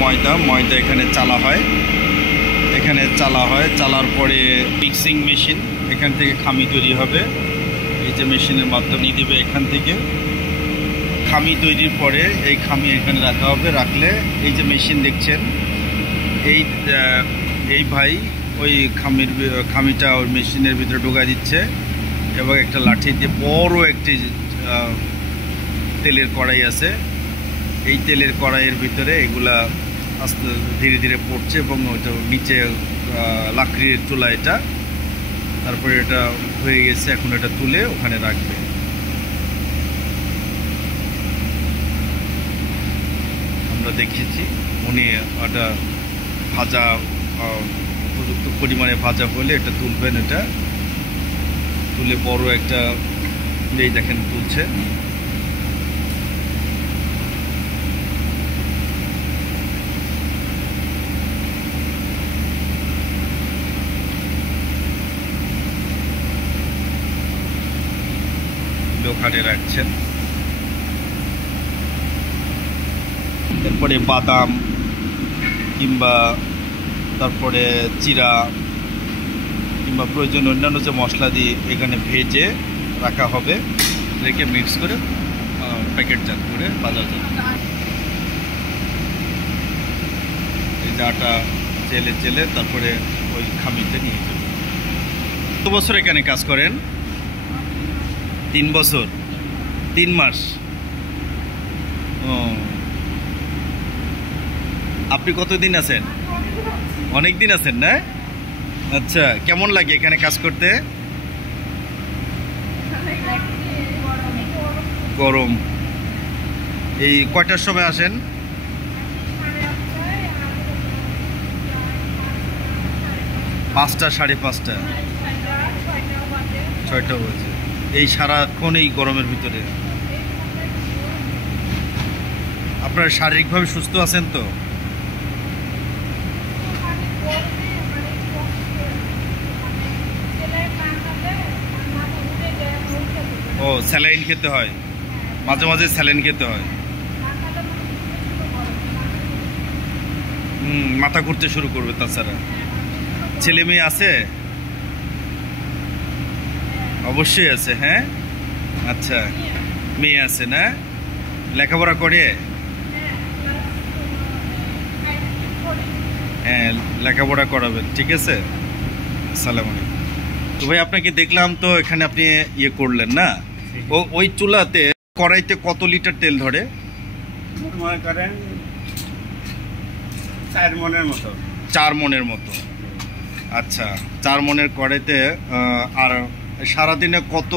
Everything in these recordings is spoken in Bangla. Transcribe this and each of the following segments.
ময়দা এখানে চালা হয়, চালার পরে মিক্সিং মেশিন, এখান থেকে খামি তৈরি হবে। এই যে মেশিনের মাধ্যমে দিবে, এখান থেকে খামি তৈরির পরে এই খামি এখানে রাখা হবে। রাখলে এই যে মেশিন দেখছেন, এই ভাই ওই খামিটা ওই মেশিনের ভিতরে ঢোকা দিচ্ছে এবং একটা লাঠি দিয়ে বড় একটি তেলের কড়াই আছে, এই তেলের কড়াইয়ের ভিতরে এগুলা আস্তে ধীরে ধীরে পড়ছে এবং ওইটা নিচে লাকড়ির চুলা এটা। তারপরে এটা হয়ে গেছে, এখন এটা তুলে ওখানে রাখবে। আমরা দেখেছি উনি ওটা ভাজা উপযুক্ত পরিমাণে ভাজা হলে এটা তুলবেন, এটা তুলে বড় একটা এই দেখেন তুলছে। ওখানে রাখছেন। এরপরে বাদাম কিংবা তারপরে জিরা কিংবা প্রয়োজন অন্যান্য যে মশলা দিয়ে এখানে ভেজে রাখা হবে, রেখে মিক্স করে প্যাকেটজাত করে বাজার যাবে। এই যে আটা চেলে তারপরে ওই খামিতে নিয়ে যাবে। কত বছর এখানে কাজ করেন? 3 বছর 3 মাস। ও, আপনি কতদিন আছেন? অনেক দিন আছেন না? আচ্ছা, কেমন লাগে এখানে কাজ করতে? গরম। এই কয়টার সময় আসেন? 5টা, 5:30, 6টা বাজে। এই সারাক্ষণ এই গরমের ভিতরে আপনারা শারীরিকভাবে সুস্থ আছেন তো? ও, স্যালাইন খেতে হয়, মাঝে মাঝে স্যালাইন খেতে হয়। মাথা ঘুরতে শুরু করবে। তাছাড়া ছেলে মেয়ে আছে? অবশ্যই আছে। হ্যাঁ, আচ্ছা, মেয়ে আছে না? লেখাপড়া করে? হ্যাঁ, লেখাপড়া করাবেন, ঠিক আছে। আসসালামু আলাইকুম। তো ভাই আপনাকে দেখলাম তো এখানে আপনি ইয়ে করলেন না, ওই চুলাতে কড়াইতে কত লিটার তেল ধরে? মনে করেন 4 মণের মতো। 4 মণের মতো। আচ্ছা, 4 মণের কড়াইতে। আর সারাদিনে কত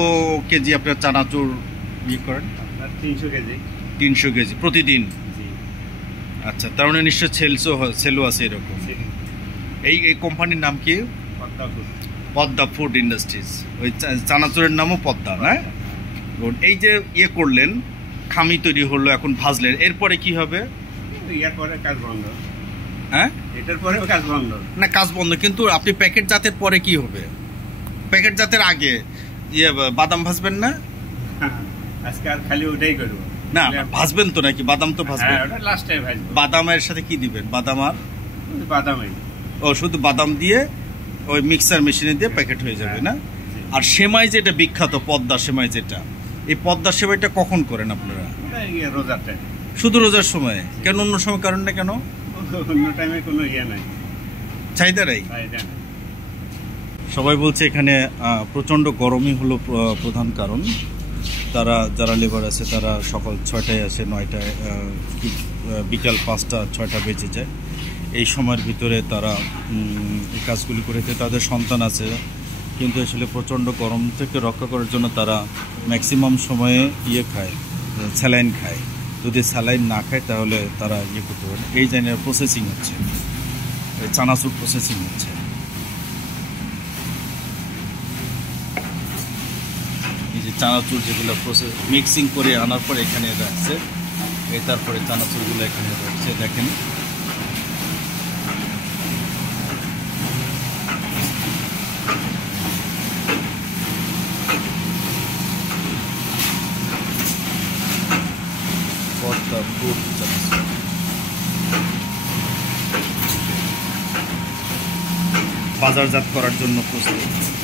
কেজি আপনার চানাচুর ইয়ে করেন? 300 কেজি। 300 কেজি প্রতিদিন? আচ্ছা, তার মানে নিশ্চয় সেলও আছে এরকম। এই কোম্পানির নাম কি? Padma food industries. ওই চানাচুরের নামও পদ্মা, না? এই যে ইয়ে করলেন, খামি তৈরি হলো, এখন ভাজলেন, এরপরে কি হবে? এরপরে কাজ বন্ধ। হ্যাঁ, এটার পরে কাজ বন্ধ না? কাজ বন্ধ, কিন্তু আপনি প্যাকেট জাতের পরে কি হবে? প্যাকেট জাতের আগে ইয়ে বাদাম ভাজবেন না? আজকে আর খালি ওটাই করবো না, ভাজবেন তো নাকি? বাদাম তো ভাজবেন। ওটা লাস্ট টাইম ভাজবো। বাদামের সাথে কি দিবেন? বাদাম আর বাদামই। ও, শুধু বাদাম দিয়ে ওই মিক্সার মেশিনে দিয়ে প্যাকেট হয়ে যাবে, না? আর সেমাই যেটা বিখ্যাত, পদ্মা সেমাই যেটা, এই পদ্মা সেমাইটা কখন করেন আপনারা? রোজার টাইম। শুধু রোজার সময়? কেন অন্য সময় করেন না কেন? অন্য টাইমে কোনো ইয়ে নাই, চাহিদা নাই। সবাই বলছে এখানে প্রচণ্ড গরমই হলো প্রধান কারণ। তারা যারা লেবার আছে তারা সকাল 6টায় আসে, 9টায়, বিকাল 5টা 6টা বেজে যায়। এই সময়ের ভিতরে তারা এই কাজগুলি করে। তাদের সন্তান আছে, কিন্তু আসলে প্রচণ্ড গরম থেকে রক্ষা করার জন্য তারা ম্যাক্সিমাম সময়ে ইয়ে খায়, স্যালাইন খায়। যদি স্যালাইন না খায় তাহলে তারা ইয়ে করতে পারে। এই জায়গায় প্রসেসিং হচ্ছে, চানাচুর প্রসেসিং হচ্ছে। এই যে চানাচুর যেগুলো প্রসেস মিক্সিং করে আনার পরে এখানে রাখছে, তারপরে চানাচুরগুলো এখানে রাখছে। দেখেন, পদ্মা ফুড চানাচুর। বাজারজাত করার জন্য প্রস্তুত।